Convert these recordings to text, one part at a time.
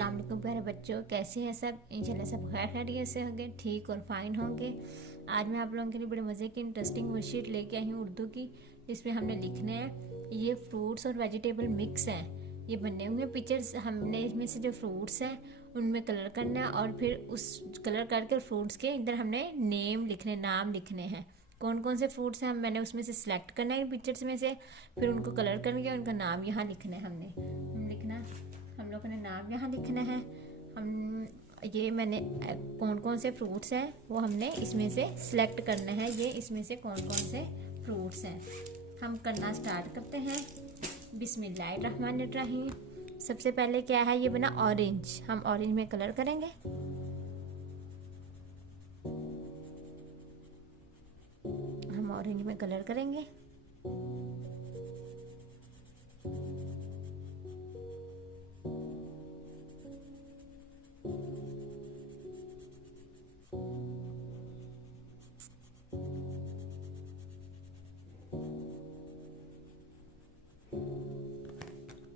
अस्सलाम वालेकुम प्यारे बच्चों, कैसे हैं सब। इंशाल्लाह सब खैर खैरियत से होंगे, ठीक और फाइन होंगे। आज मैं आप लोगों के लिए बड़े मज़े की इंटरेस्टिंग वर्कशीट लेके आई हूँ उर्दू की, जिसमें हमने लिखने हैं ये फ्रूट्स और वेजिटेबल मिक्स हैं। ये बने हुए पिक्चर्स, हमने इसमें से जो फ्रूट्स हैं उनमें कलर करना है और फिर उस कलर करके फ्रूट्स के इधर हमने नाम लिखने हैं। कौन कौन से फ्रूट्स हैं मैंने उसमें से सिलेक्ट करना है पिक्चर्स में से, फिर उनको कलर करके उनका नाम यहाँ लिखना है। हम लोगों ने नाम यहाँ लिखना है। मैंने कौन कौन से फ्रूट्स हैं वो हमने इसमें से सिलेक्ट करना है। ये इसमें से कौन कौन से फ्रूट्स हैं हम करना स्टार्ट करते हैं। बिस्मिल्लाहिर्रहमानिर्रहीम। सबसे पहले क्या है, ये बना ऑरेंज। हम ऑरेंज में कलर करेंगे। हम ऑरेंज में कलर करेंगे।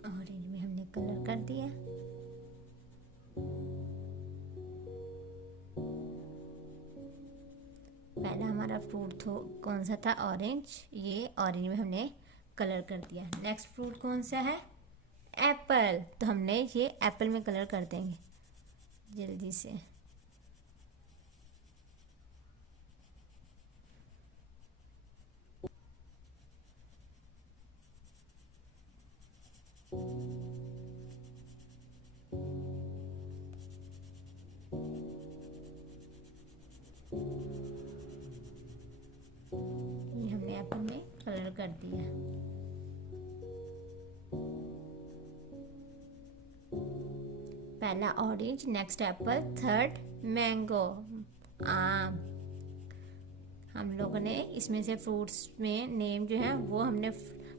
ऑरेंज में हमने कलर कर दिया। पहला हमारा फ्रूट कौन सा था, ऑरेंज। ये ऑरेंज में हमने कलर कर दिया। नेक्स्ट फ्रूट कौन सा है, एप्पल। तो हमने ये एप्पल में कलर कर देंगे जल्दी से। ये हमने एप्पल में कलर कर दिया। पहला orange, next Apple, third mango, आम। हम लोगों ने इसमें से फ्रूट्स में नेम जो है वो हमने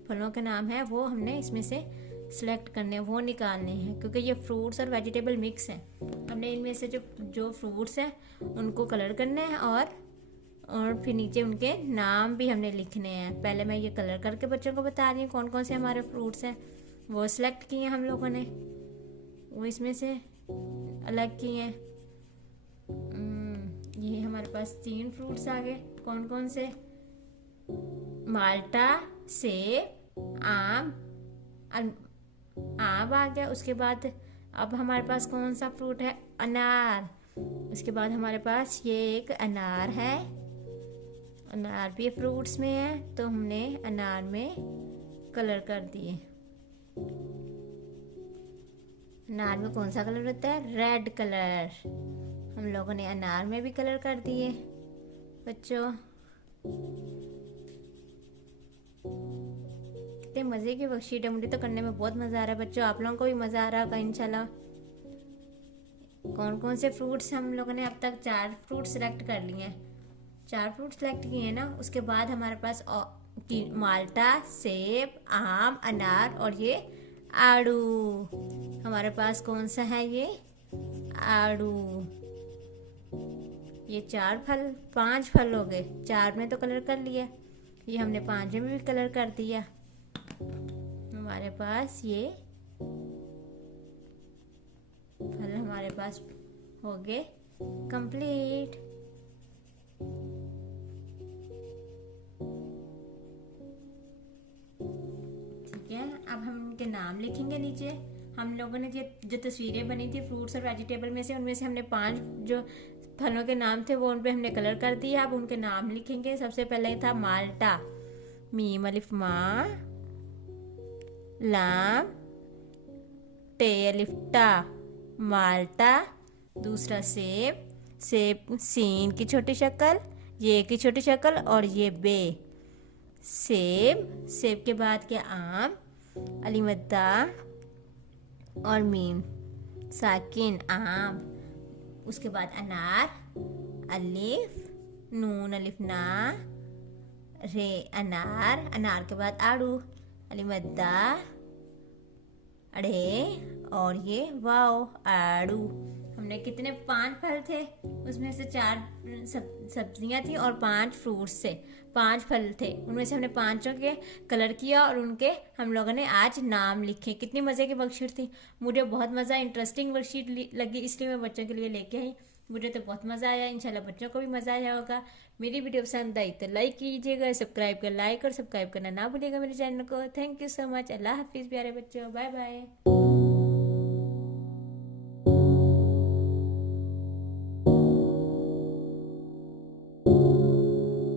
फलों के नाम है वो हमने इसमें से सिलेक्ट करने, वो निकालने हैं, क्योंकि ये फ्रूट्स और वेजिटेबल मिक्स हैं। हमने इनमें से जो फ्रूट्स हैं उनको कलर करने हैं और फिर नीचे उनके नाम भी हमने लिखने हैं। पहले मैं ये कलर करके बच्चों को बता रही हूँ कौन कौन से हमारे फ्रूट्स हैं वो सिलेक्ट किए हैं हम लोगों ने, वो इसमें से अलग किए हैं। ये हमारे पास 3 फ्रूट्स आ गए। कौन कौन से, माल्टा, सेब, आम आ गया। उसके बाद अब हमारे पास कौन सा फ्रूट है, अनार। उसके बाद हमारे पास ये एक अनार है। अनार भी फ्रूट्स में है तो हमने अनार में कलर कर दिए। अनार में कौन सा कलर होता है, रेड कलर। हम लोगों ने अनार में भी कलर कर दिए बच्चों। कितने मज़े की वर्कशीट है, मुझे तो करने में बहुत मज़ा आ रहा है बच्चों। आप लोगों को भी मज़ा आ रहा होगा इंशाल्लाह। कौन कौन से फ्रूट्स हम लोगों ने अब तक 4 फ्रूट सिलेक्ट कर लिए हैं। 4 फ्रूट सिलेक्ट किए हैं ना। उसके बाद हमारे पास माल्टा, सेब, आम, अनार और ये आड़ू। हमारे पास कौन सा है, ये आड़ू। ये 5 फल हो गए। 4 में तो कलर कर लिया, ये हमने 5 में भी कलर कर दिया। हमारे पास ये फल हमारे पास हो गए कंप्लीट। ठीक है, अब हम उनके नाम लिखेंगे नीचे। हम लोगों ने जो तस्वीरें बनी थी फ्रूट्स और वेजिटेबल में से, उनमें से हमने 5 जो फलों के नाम थे वो उन पे हमने कलर कर दिया। अब उनके नाम लिखेंगे। सबसे पहले था माल्टा, मीम अलिफ माँ, लाम टे अलिफ टा, माल्टा। दूसरा सेब, सेब सीन की छोटी शक्ल, ये की छोटी शक्ल और ये बे। सेब, सेब के बाद क्या, आम, अलीमद्दा और मीम साकिन, आम। उसके बाद अनार, अलिफ नून अलिफ ना रे, अनार। अनार के बाद आड़ू, अलीमद्दा अड़े और ये वाओ, आड़ू। हम हमने कितने 5 फल थे, उसमें से 4 सब्जियां थी और 5 फ्रूट्स थे। 5 फल थे, उनमें से हमने 5 के कलर किया और उनके हम लोगों ने आज नाम लिखे। कितनी मज़े की वर्कशीट थी, मुझे बहुत मज़ा, इंटरेस्टिंग वर्कशीट लगी, इसलिए मैं बच्चों के लिए लेके आई। मुझे तो बहुत मज़ा आया, इंशाल्लाह बच्चों को भी मज़ा आया होगा। मेरी वीडियो पसंद आई तो लाइक कीजिएगा, सब्सक्राइब कर लाइक और सब्सक्राइब करना ना भूलिएगा मेरे चैनल को। Thank you so much. अल्लाह हाफिज़ प्यारे बच्चों, बाय बाय।